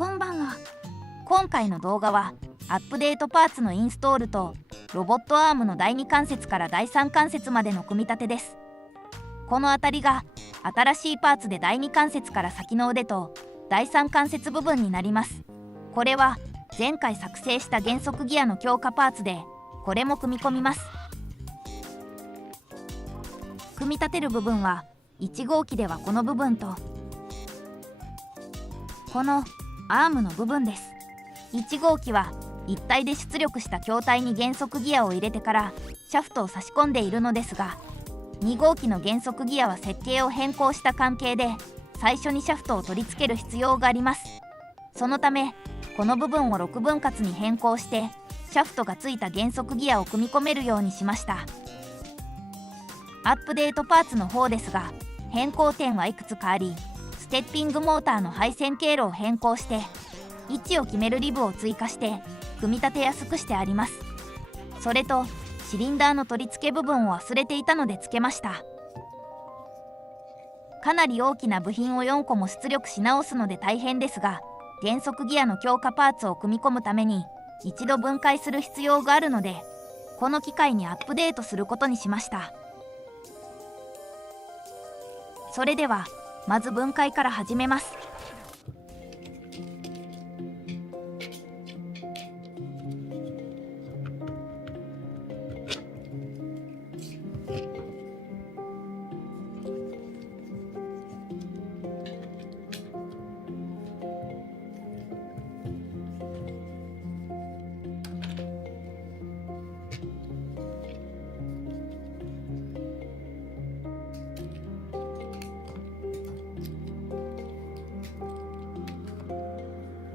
こんばんは。今回の動画はアップデートパーツのインストールとロボットアームの第2関節から第3関節までの組み立てです。このあたりが新しいパーツで第2関節から先の腕と第3関節部分になります。これは前回作成した減速ギアの強化パーツで、これも組み込みます。組み立てる部分は1号機ではこの部分とこのアームの部分です。1号機は一体で出力した筐体に減速ギアを入れてからシャフトを差し込んでいるのですが、2号機の減速ギアは設計を変更した関係で最初にシャフトを取り付ける必要があります。そのためこの部分を6分割に変更してシャフトがついた減速ギアを組み込めるようにしました。アップデートパーツの方ですが、変更点はいくつかあり、ステッピングモーターの配線経路を変更して位置を決めるリブを追加して組み立てやすくしてあります。それとシリンダーの取り付け部分を忘れていたので付けました。かなり大きな部品を4個も出力し直すので大変ですが、減速ギアの強化パーツを組み込むために一度分解する必要があるので、この機会にアップデートすることにしました。それではまず分解から始めます。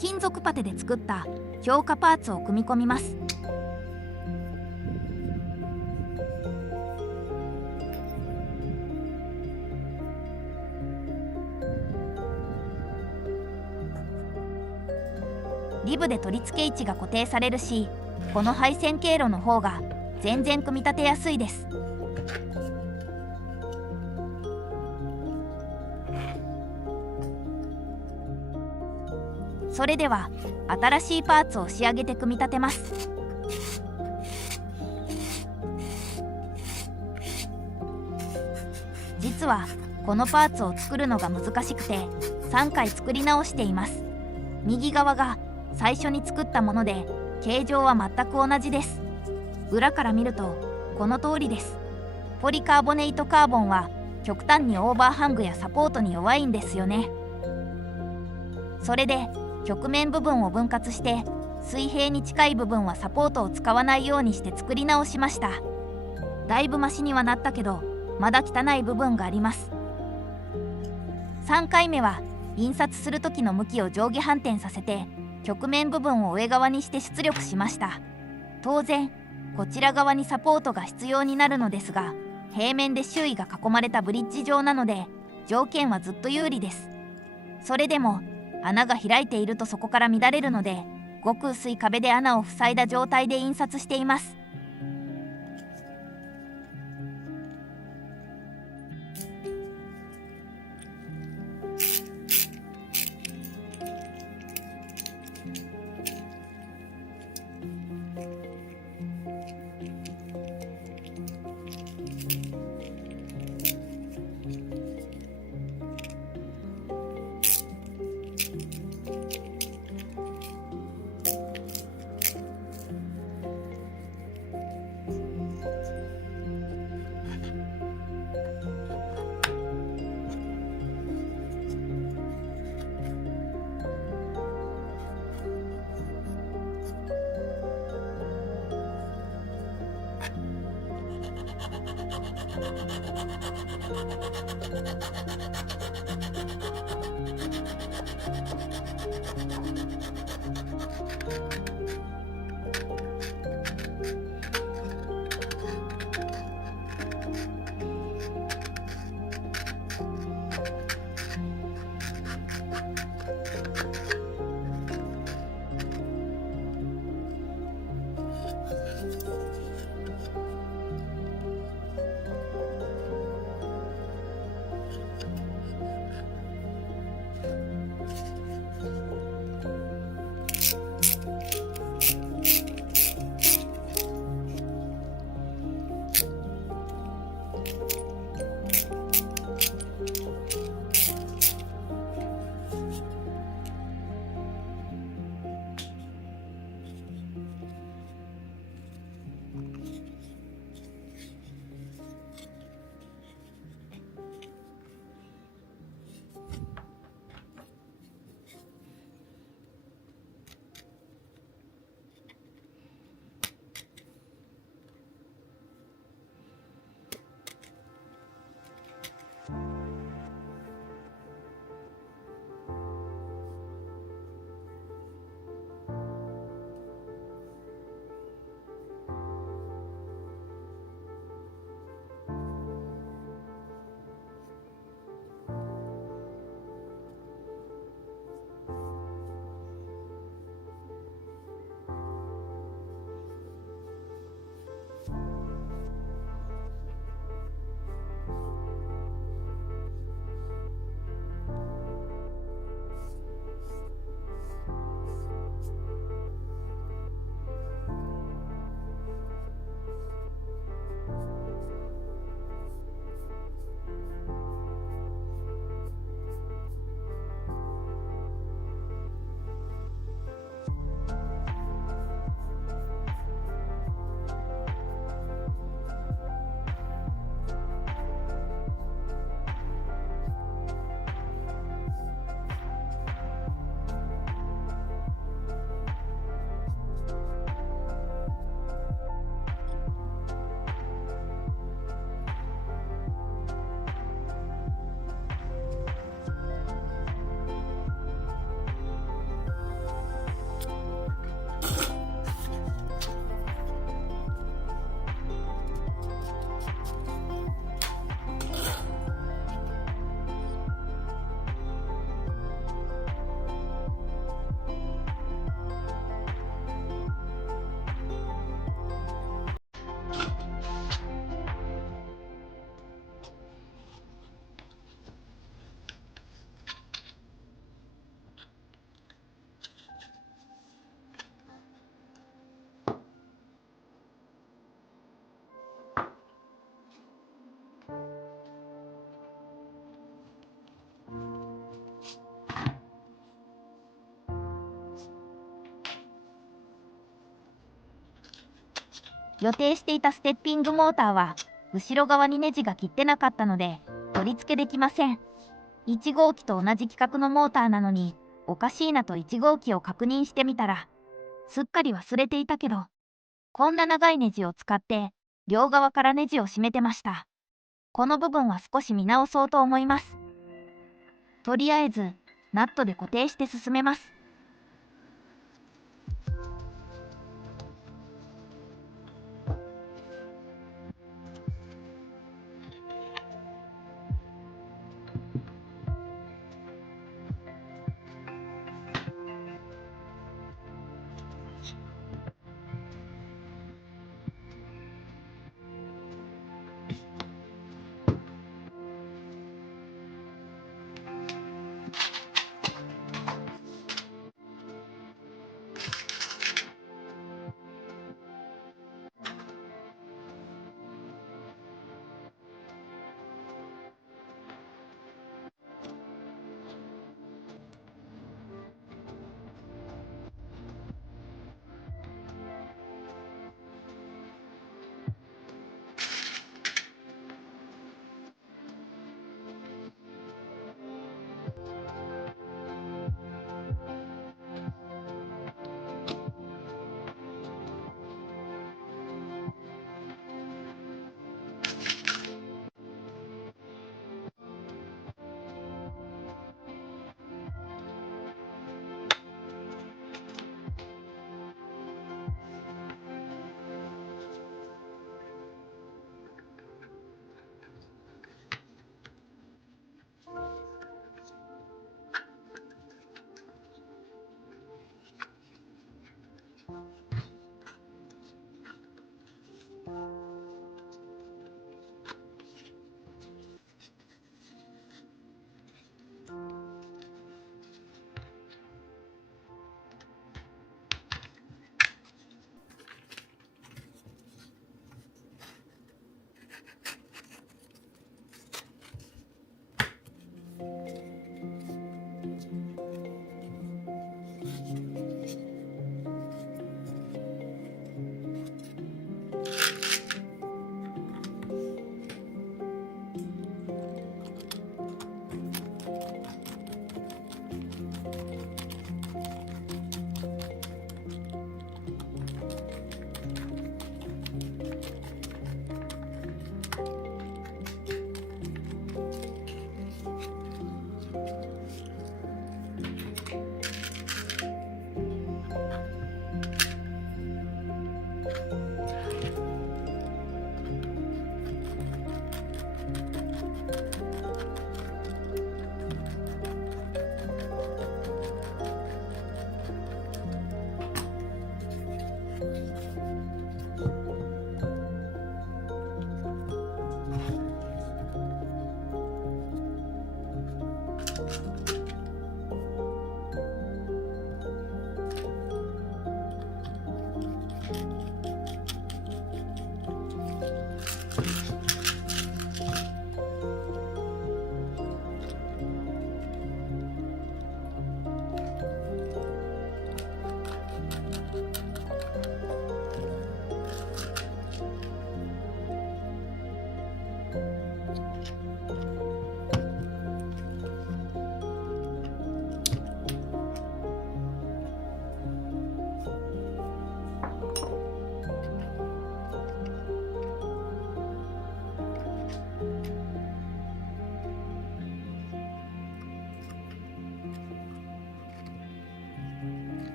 金属パテで作った強化パーツを組み込みます。リブで取り付け位置が固定されるし、この配線経路の方が全然組み立てやすいです。それでは新しいパーツを仕上げて組み立てます。実はこのパーツを作るのが難しくて3回作り直しています。右側が最初に作ったもので形状は全く同じです。裏から見るとこの通りです。ポリカーボネイトカーボンは極端にオーバーハングやサポートに弱いんですよね。それで曲面部分を分割して水平に近い部分はサポートを使わないようにして作り直しました。だいぶマシにはなったけどまだ汚い部分があります。3回目は印刷する時の向きを上下反転させて曲面部分を上側にして出力しました。当然こちら側にサポートが必要になるのですが、平面で周囲が囲まれたブリッジ状なので条件はずっと有利です。それでも穴が開いているとそこから乱れるので、ごく薄い壁で穴を塞いだ状態で印刷しています。予定していたステッピングモーターは後ろ側にネジが切ってなかったので取り付けできません。1号機と同じ規格のモーターなのにおかしいなと1号機を確認してみたら、すっかり忘れていたけど、こんな長いネジを使って両側からネジを締めてました。この部分は少し見直そうと思います。とりあえずナットで固定して進めます。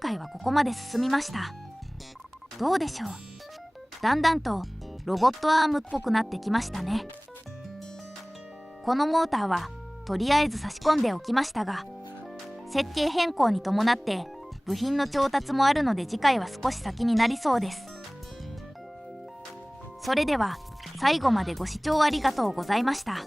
回はここまで進みました。どうでしょう。だんだんとロボットアームっぽくなってきましたね。このモーターはとりあえず差し込んでおきましたが、設計変更に伴って部品の調達もあるので次回は少し先になりそうです。それでは最後までご視聴ありがとうございました。